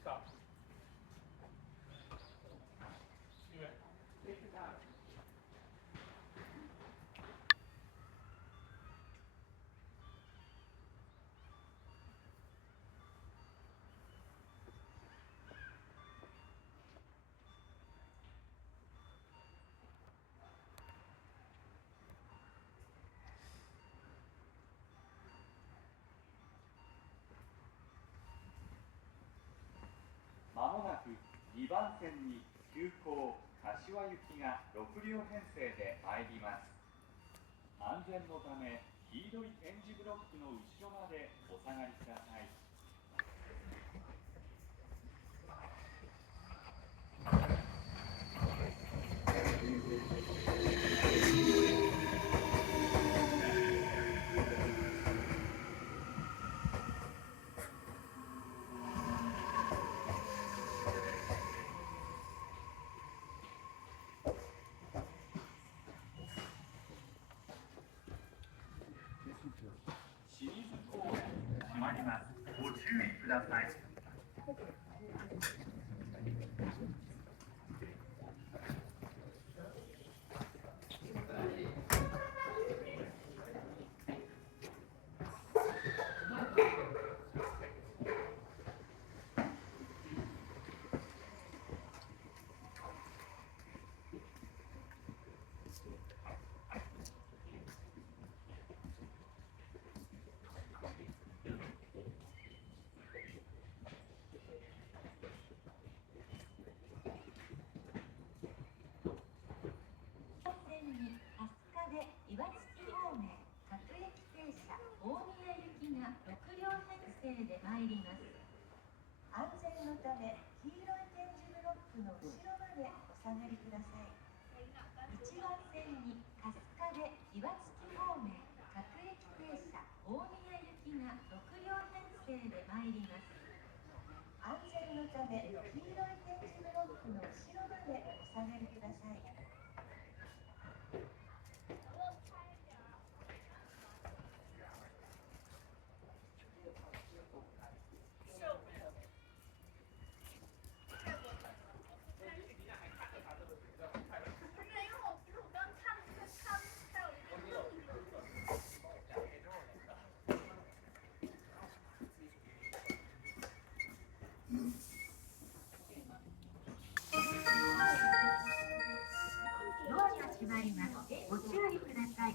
ですか？まもなく2番線に急行柏行きが6両編成で参ります。安全のため黄色い点字ブロックの後ろまでお下がりください。清水公園閉まります。ご注意ください。岩槻方面各駅停車大宮行きが6両編成で参ります。安全のため黄色い点字ブロックの後ろまでお下がりください。1番線に春日部岩槻方面各駅停車大宮行きが6両編成で参ります。安全のため黄色い点字ブロックの後ろまでお下がりください。ドアが閉まります。ご注意ください。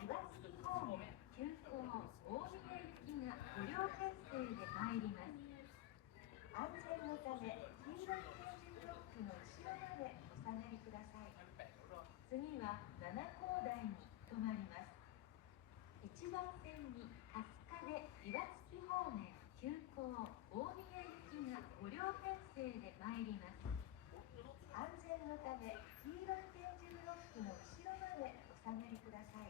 岩槻方面急行大宮行きが5両編成で参ります。安全のため黄色い点字ブロックの後ろまでお下がりください。次は7高台に停まります。1番線に春日部岩槻方面急行大宮行きが5両編成で参ります。安ため黄色い点字ブロックの後ろまでお下がりください。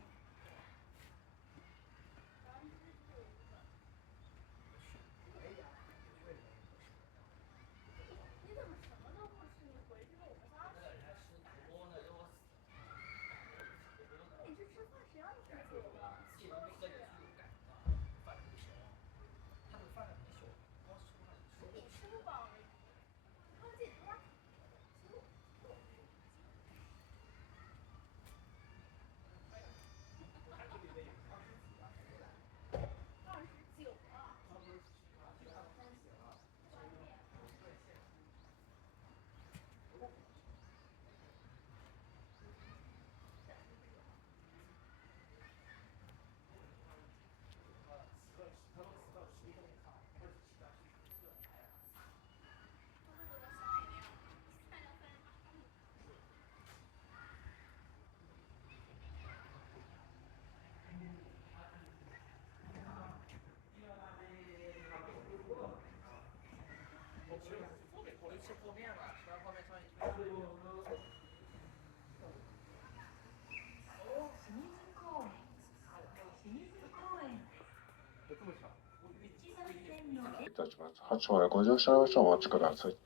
いたします。8までご乗車のお待ちください。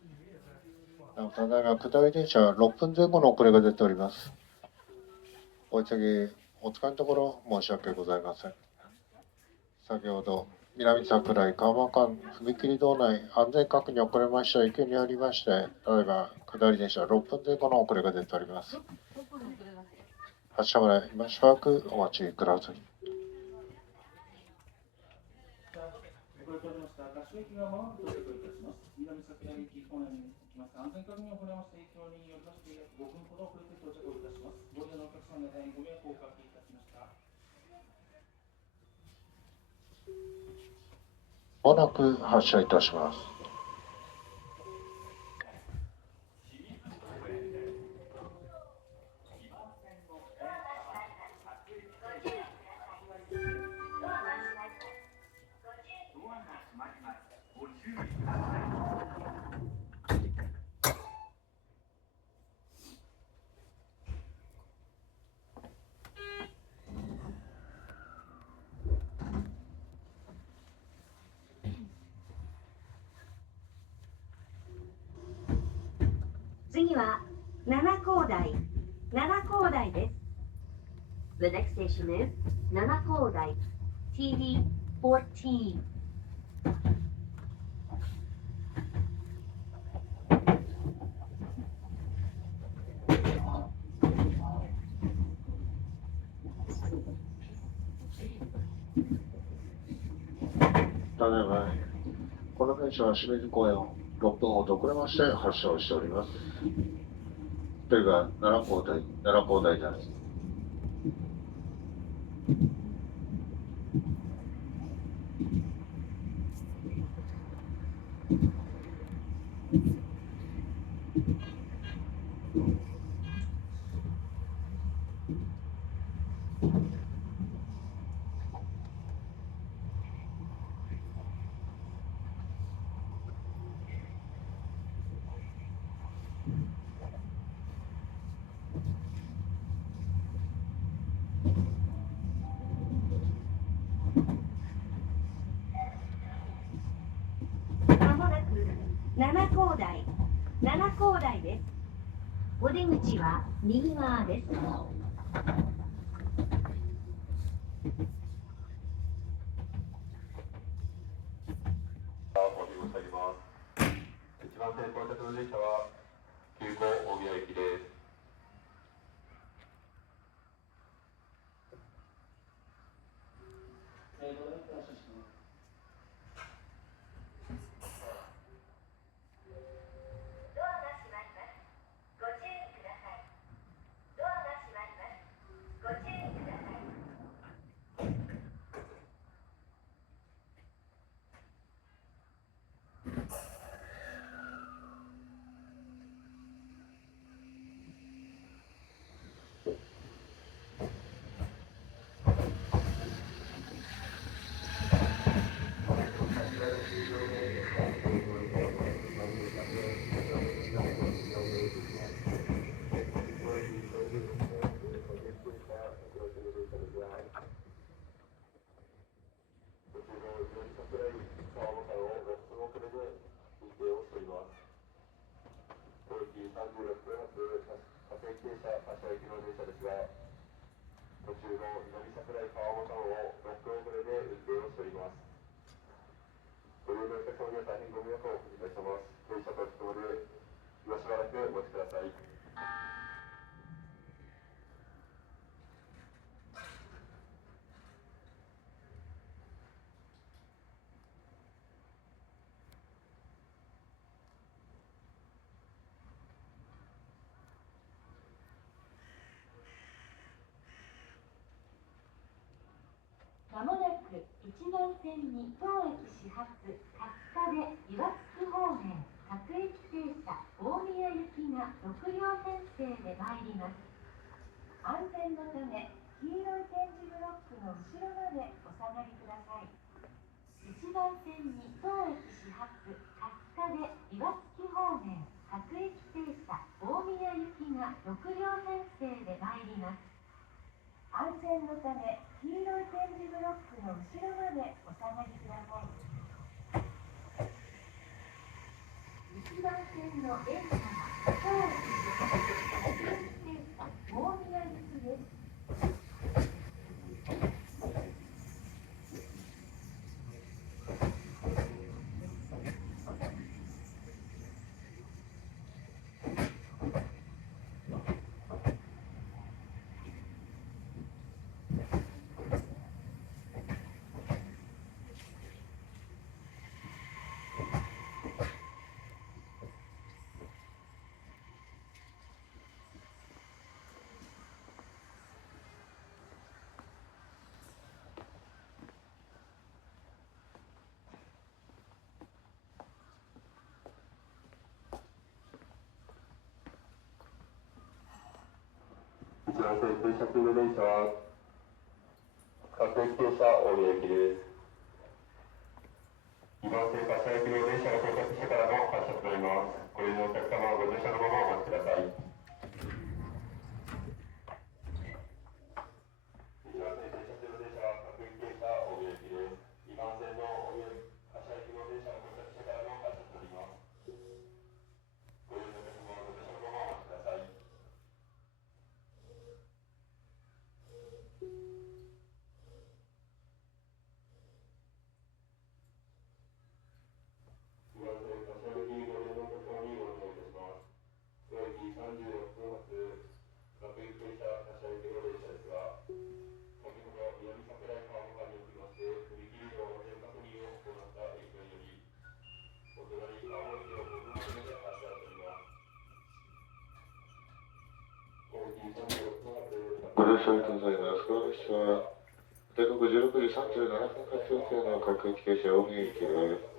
ただいま下り電車は6分前後の遅れが出ております。お急ぎお疲れのところ申し訳ございません。先ほど南桜井川間間踏切道内安全確認遅れました影響にありまして、ただいま下り電車6分前後の遅れが出ております。発車まで今しばらくお待ちください。遅れておりました。合唱駅がまもなく到着いたします。南桜駅方面に行きます。安全確認を行いました影響によりまして、約5分ほど遅れて到着をいたします。ご利用のお客様に大変ご迷惑をおかけいたしました。まもなく発車いたします。次は七高台です。The next station is 七高台 TD14。ただいまこの電車は清水公園を6分ほど遅れまして発車をしております。というか奈良高台です。まもなく七高台です。お出口は右側です。一番線到着の電車は急行大宮駅です。36分発各駅停車柏行きの電車ですが、途中の南桜井川本を6分遅れで運転をしております。ご利用のお客様には大変ご迷惑をおかけいたします。電車と人で今しばらくお待ちください。まもなく1番線に当駅始発春日で岩槻方面各駅停車大宮行きが6両編成で参ります。安全のため黄色い点字ブロックの後ろまでお下がりください。1番線に当駅始発春日で岩槻方面各駅停車大宮行きが6両編成で参ります。安全のため黄色い点字ブロックの後ろまでお下がりください。1番線の電車は当駅停車大宮行きです。1番線停車中の電車は各駅停車大宮行きです。2番線柏行きの電車が到着してからの発車となります。ご利用のお客様はご乗車のままお待ちください。1番線停車中の電車は各駅停車大宮行きです。2番線の大宮柏行きの電車が到着してからの発車となります。ご利用のお客様はご乗車のままお待ちください。ご乗車ありがとうございます。この列車は定刻16時37分発予定の各駅停車大宮行きです。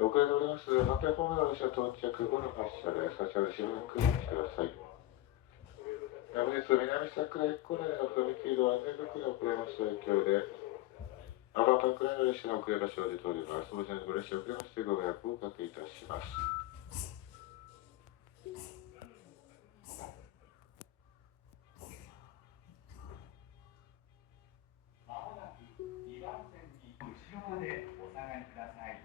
遅れております800本目の列車到着後の発車です。そちらでしばらくお待ちください。山口南桜駅構内の踏切の安全確認を遅れました影響でアバパーク内の列車の遅れが生じております。当然ご列車遅れましてご迷惑をおかけいたします。まもなく2番線に後ろまでお下がりください。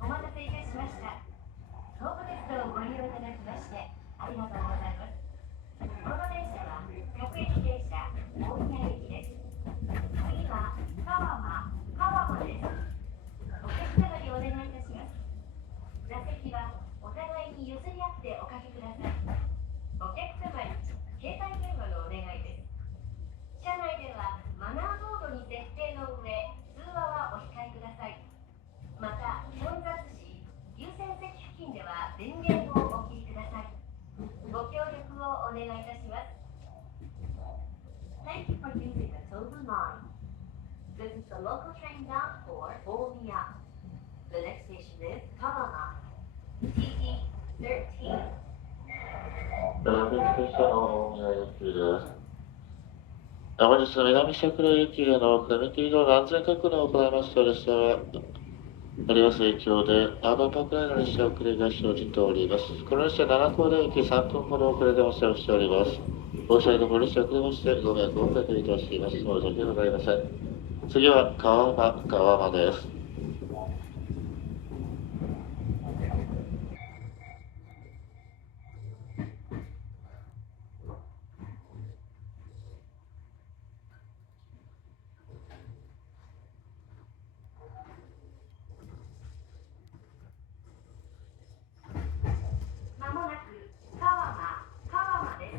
お待たせいたしました。東武鉄道をご利用いただきましてありがとうございます。この電車は各駅停車大宮駅です。次は川間です。お客様にお願いいたします。座席はお互いに譲り合っておかけください。お客様に携帯電話のお願いです。車内ではマナーモードに設定の上、通話はお控えください。また混雑時優先席付近ンでは電源をお切りください。ご協力をお願いいたします。Thank you for using the Tobu line. This is the local train bound for Omiya. The next station is Kawama. TT13. 南電車の大宮行きです。本日南桜駅への踏切の安全確認を行いますと、列車はあります影響で、アーバンパークラインの列車遅れが生じております。この列車7個で駅3分ほど遅れで発車をしております。お車のご列車遅れましてご迷惑をおかけいたしています。申し訳ございません。次は川間です。まもなく川間です。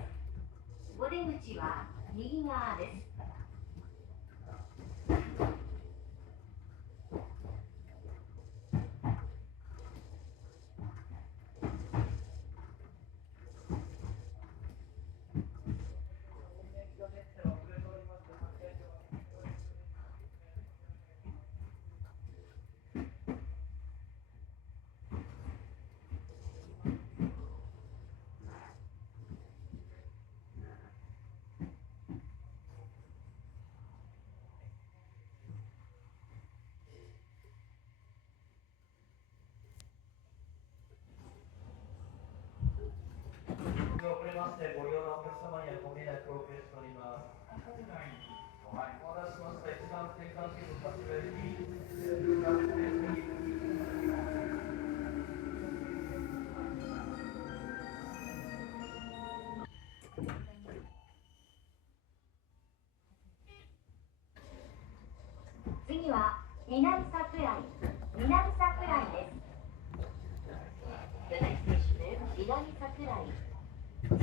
お出口は右側です。遅れましてご利用のお客様にはご迷惑をおかけしております。お待たせしました。一番新幹線の発売日。次は南桜井です。The next station is 南桜井。TT12.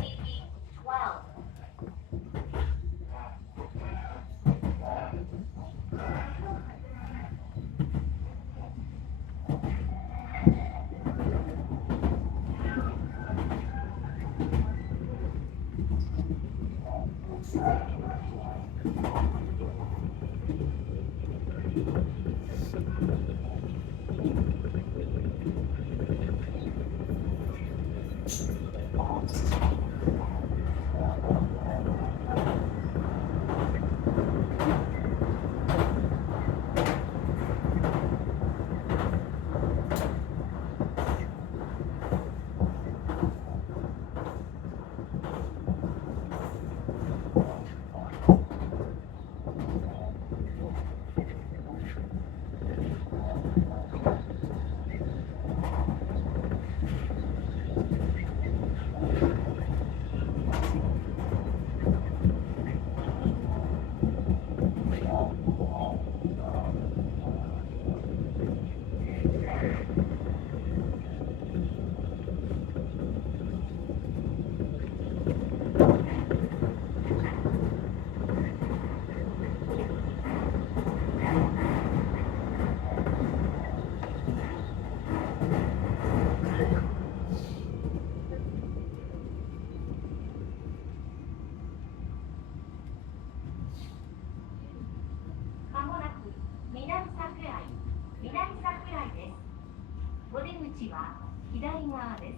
まもなく南桜井です。お出口は左側です。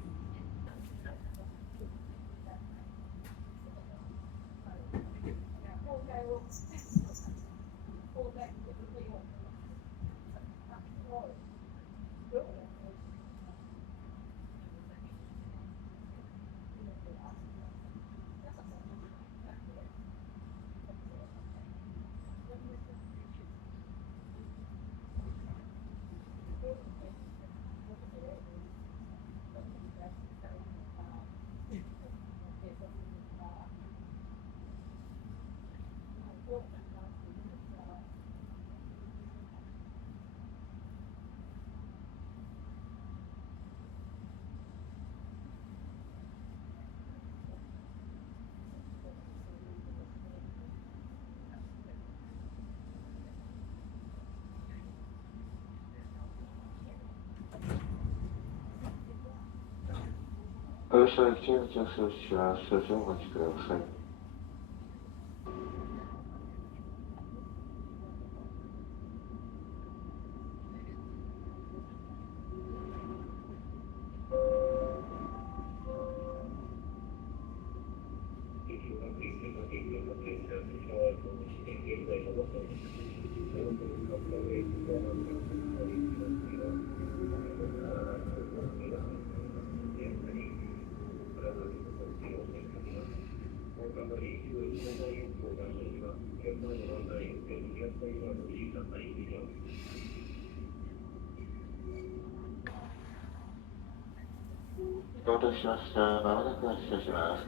ご乗車は1日の接種は少々お待ちください。到着しました。まもなく発車します。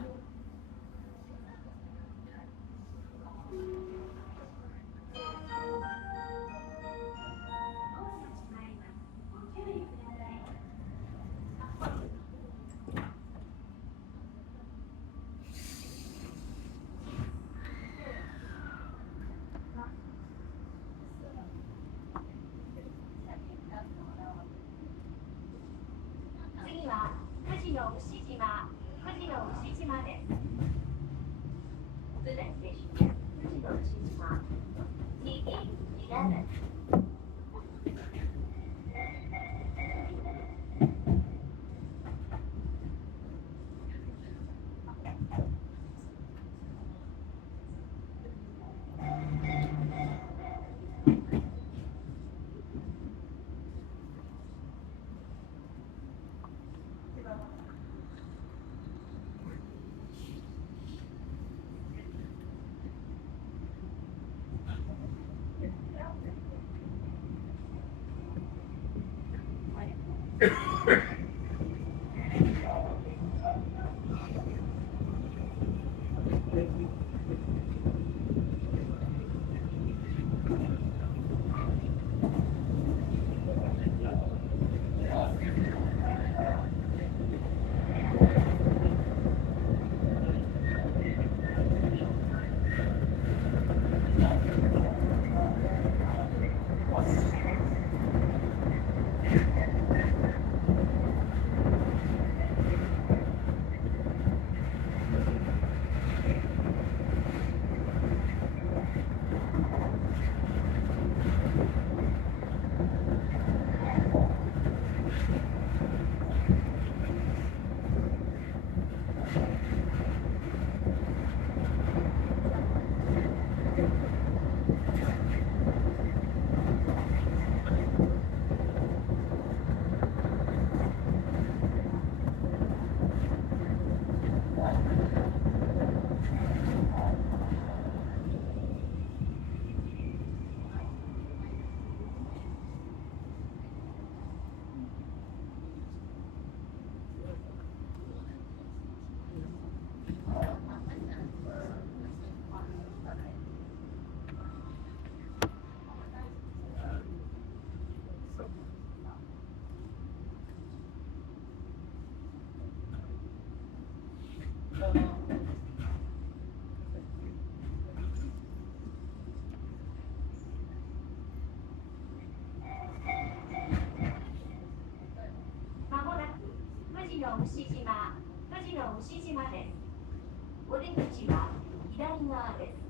次は富士の牛島、富士の牛島です。The next station is 富士の牛島。TD11。まもなく富士の牛島、富士の牛島です。お出口は左側です。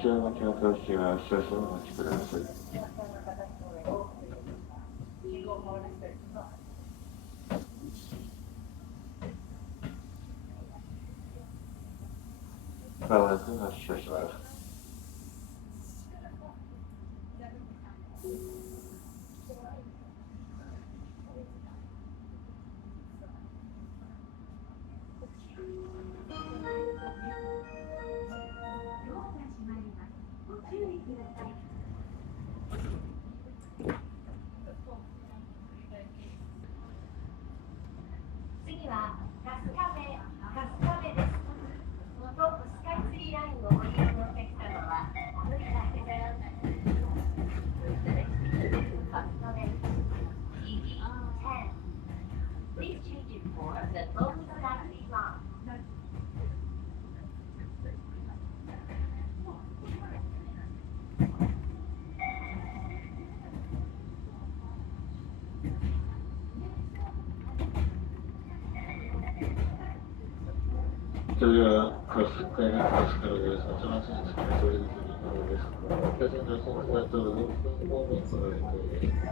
必要な検討しは少々お待ちください。まもなく発車します。ください。次は春日部です。元スカイツリーラインをご利用のお客様はお乗り換えください。Please change it for the Golden Galaxy line. それでは、カスカルです。8月に使い取りです。現在の本体と6分後に行われています。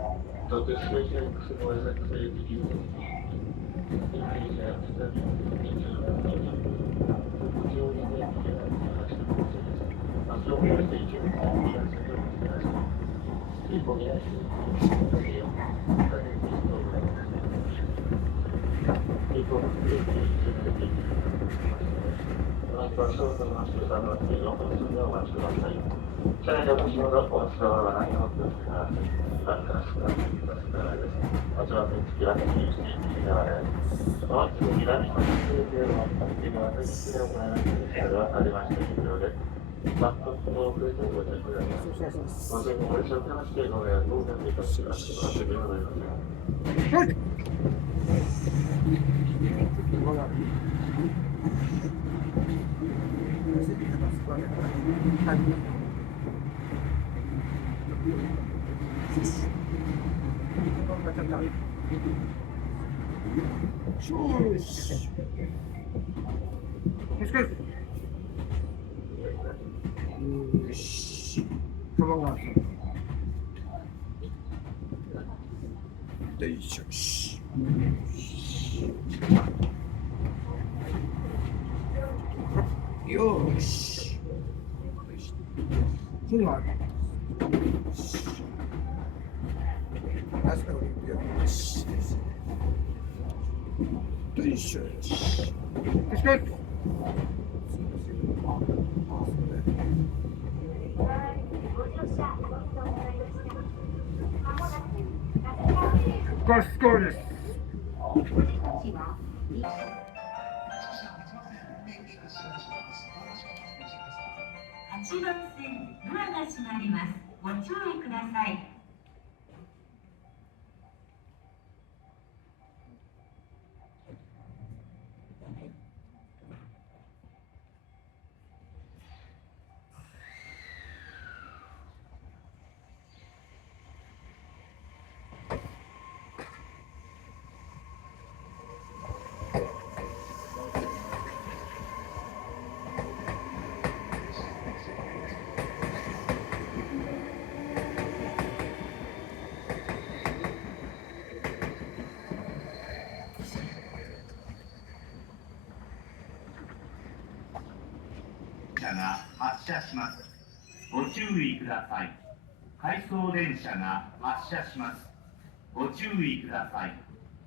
特殊スペースの予約制的に、インフリや北に現在の本体に、非常に便利な話のことです。足を増やして一部のお知らせをお伝えします。いい子に愛しています。いい子に愛しています。いい子に愛しています。場所を取りまして、3月4日でお待ちください。車内でお越しのお伝わらないようにください。何から少なくてくださいです。こちらの月は禁止していただきます。お待ちの左の通知を待ってください。失礼を行います。それではありまして以上です。全くの遅れてご着ください。ご乗車ご一緒ください。ご迷惑をおかけいたしまして申し訳ございません。よし。次は。よし。と一緒です。ガスコです。8番線ドアが閉まります。ご注意ください。車が発車します。ご注意ください。回送電車が発車します。ご注意ください。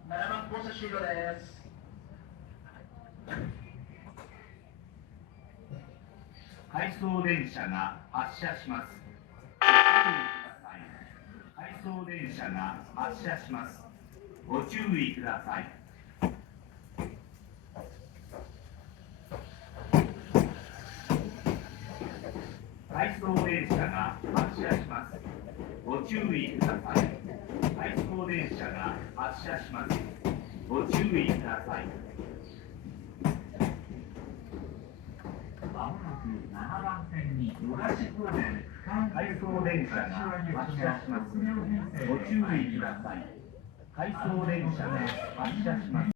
7番降車終了です。回送電車が発車します。回送電車が発車します。ご注意ください。回送電車が発車します。ご注意ください。回送電車が発車します。ご注意ください。まもなく7番線に東方面回送電車が発車します。ご注意ください。回送電車が発車します。